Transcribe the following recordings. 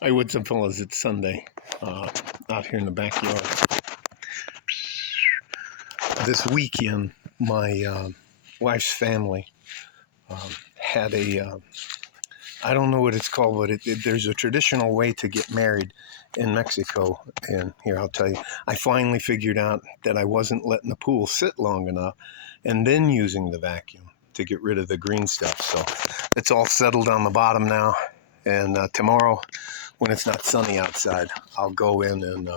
Hi, what's up, fellas? It's Sunday out here in the backyard. This weekend, my wife's family had I don't know what it's called, but there's a traditional way to get married in Mexico. And here, I'll tell you, I finally figured out that I wasn't letting the pool sit long enough and then using the vacuum to get rid of the green stuff. So it's all settled on the bottom now. And tomorrow, when it's not sunny outside, I'll go in and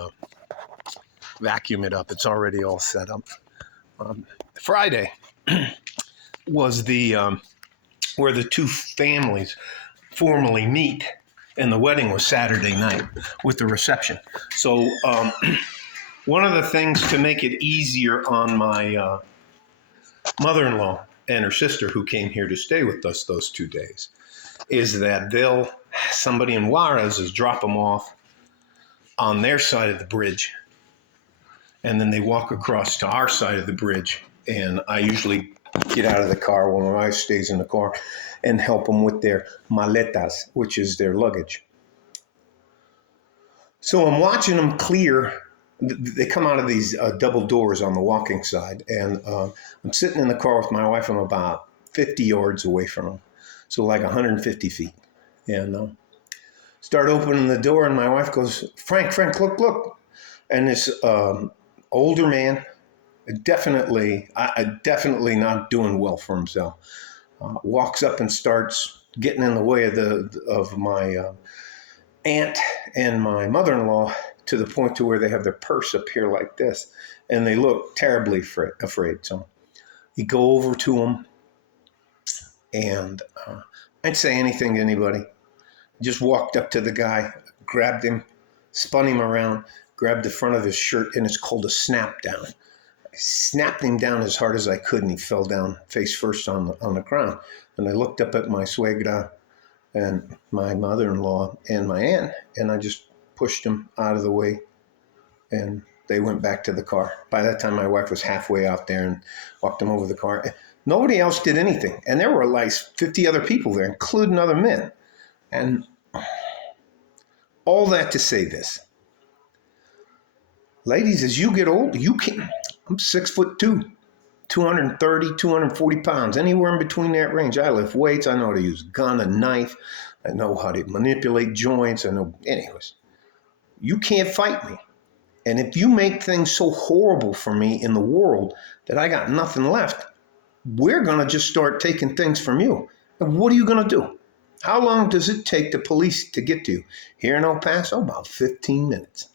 vacuum it up. It's already all set up. Friday was the where the two families formally meet, and the wedding was Saturday night with the reception. So one of the things to make it easier on my mother-in-law and her sister, who came here to stay with us those 2 days, is that somebody in Juarez is drop them off on their side of the bridge, and then they walk across to our side of the bridge. And I usually get out of the car when my wife stays in the car and help them with their maletas, which is their luggage. So I'm watching them clear. They come out of these double doors on the walking side, and I'm sitting in the car with my wife. I'm about 50 yards away from them, so like 150 feet. And start opening the door, and my wife goes, Frank, look. And this older man, definitely not doing well for himself, walks up and starts getting in the way of my aunt and my mother-in-law, to the point to where they have their purse up here like this, and they look terribly afraid. So you go over to them, and I didn't say anything to anybody. Just walked up to the guy, grabbed him, spun him around, grabbed the front of his shirt, and it's called a snap down. I snapped him down as hard as I could, and he fell down face first on the ground. And I looked up at my suegra and my mother-in-law and my aunt, and I just pushed him out of the way, and they went back to the car. By that time, my wife was halfway out there and walked him over the car. Nobody else did anything, and there were like 50 other people there, including other men. And all that to say this. Ladies, as you get older, I'm 6'2", 230, 240 pounds, anywhere in between that range. I lift weights. I know how to use a gun, a knife. I know how to manipulate joints. Anyways, you can't fight me. And if you make things so horrible for me in the world that I got nothing left, we're going to just start taking things from you. And what are you going to do? How long does it take the police to get to you? Here in El Paso, about 15 minutes.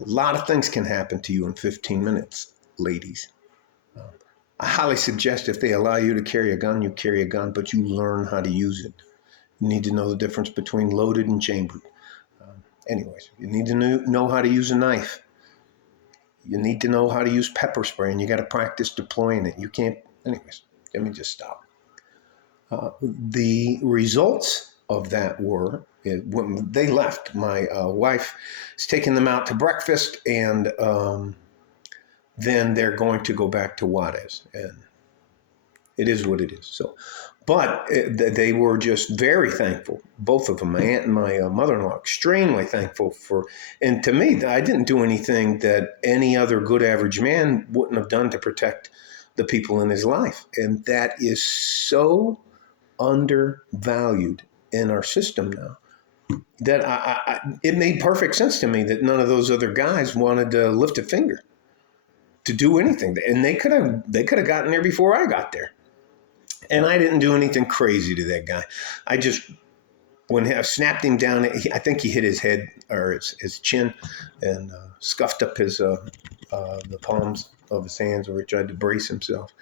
A lot of things can happen to you in 15 minutes, ladies. I highly suggest if they allow you to carry a gun, you carry a gun, but you learn how to use it. You need to know the difference between loaded and chambered. Anyways, you need to know how to use a knife. You need to know how to use pepper spray, and you got to practice deploying it. You can't. Anyways, let me just stop. The results of that were, when they left, my wife is taking them out to breakfast, and then they're going to go back to Juarez, and it is what it is. So, but they were just very thankful, both of them, my aunt and my mother-in-law, extremely thankful for. And to me, I didn't do anything that any other good average man wouldn't have done to protect the people in his life, and that is so undervalued in our system now that it made perfect sense to me that none of those other guys wanted to lift a finger to do anything, and they could have gotten there before I got there. And I didn't do anything crazy to that guy. I just, when I snapped him down, I think he hit his head or his chin, and scuffed up the palms of his hands where he tried to brace himself.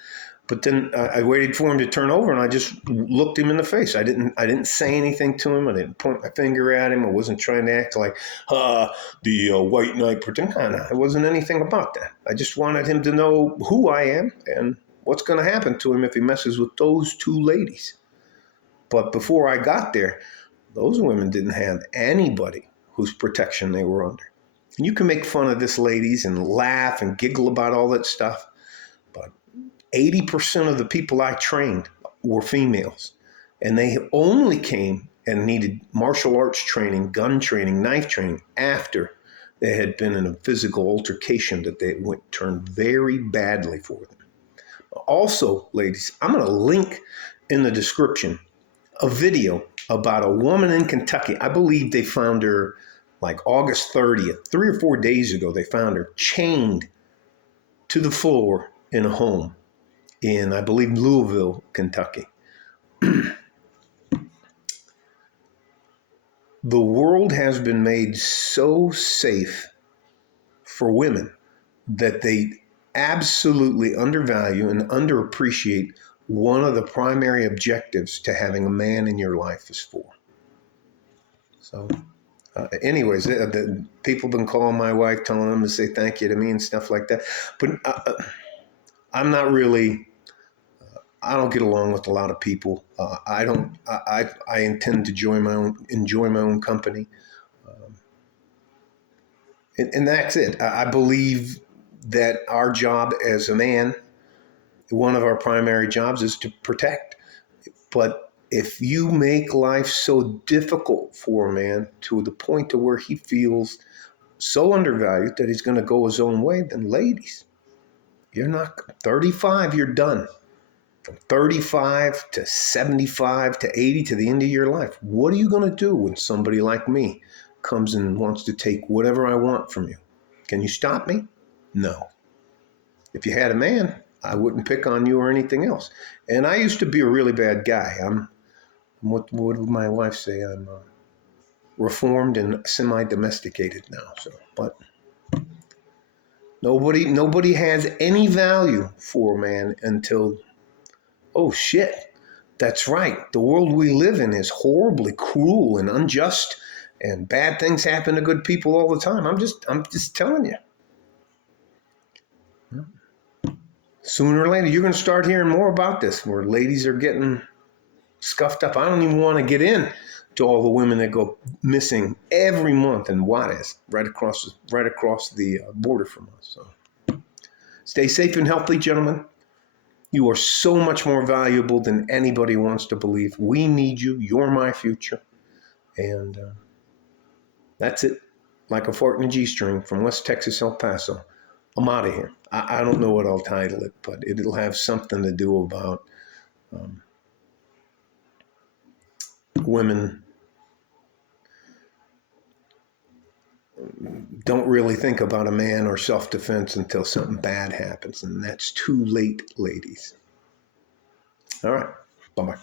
But then I waited for him to turn over, and I just looked him in the face. I didn't say anything to him. I didn't point my finger at him. I wasn't trying to act like the white knight pretend. No, it wasn't anything about that. I just wanted him to know who I am and what's going to happen to him if he messes with those two ladies. But before I got there, those women didn't have anybody whose protection they were under. And you can make fun of this ladies and laugh and giggle about all that stuff, but 80% of the people I trained were females, and they only came and needed martial arts training, gun training, knife training after they had been in a physical altercation that turned very badly for them. Also, ladies, I'm going to link in the description a video about a woman in Kentucky. I believe they found her like August 30th, 3 or 4 days ago. They found her chained to the floor in a home in, I believe, Louisville, Kentucky. The world has been made so safe for women that they absolutely undervalue and underappreciate one of the primary objectives to having a man in your life is for. So, anyways, the people have been calling my wife, telling them to say thank you to me and stuff like that. But I'm not really. I don't get along with a lot of people. I don't. I intend to enjoy my own company, and that's it. I believe that our job as a man, one of our primary jobs, is to protect. But if you make life so difficult for a man to the point to where he feels so undervalued that he's going to go his own way, then ladies, you're not 35. You're done. From 35 to 75 to 80 to the end of your life. What are you going to do when somebody like me comes and wants to take whatever I want from you? Can you stop me? No. If you had a man, I wouldn't pick on you or anything else. And I used to be a really bad guy. What would my wife say? I'm reformed and semi-domesticated now. So, but nobody has any value for a man until, oh shit, that's right. The world we live in is horribly cruel and unjust, and bad things happen to good people all the time. I'm just telling you. Sooner or later, you're going to start hearing more about this, where ladies are getting scuffed up. I don't even want to get in to all the women that go missing every month in Juarez, right across the border from us. So, stay safe and healthy, gentlemen. You are so much more valuable than anybody wants to believe. We need you. You're my future. And that's it. Like a fart in a G-string from West Texas, El Paso. I'm out of here. I don't know what I'll title it, but it'll have something to do about women don't really think about a man or self-defense until something bad happens. And that's too late, ladies. All right. Bye-bye.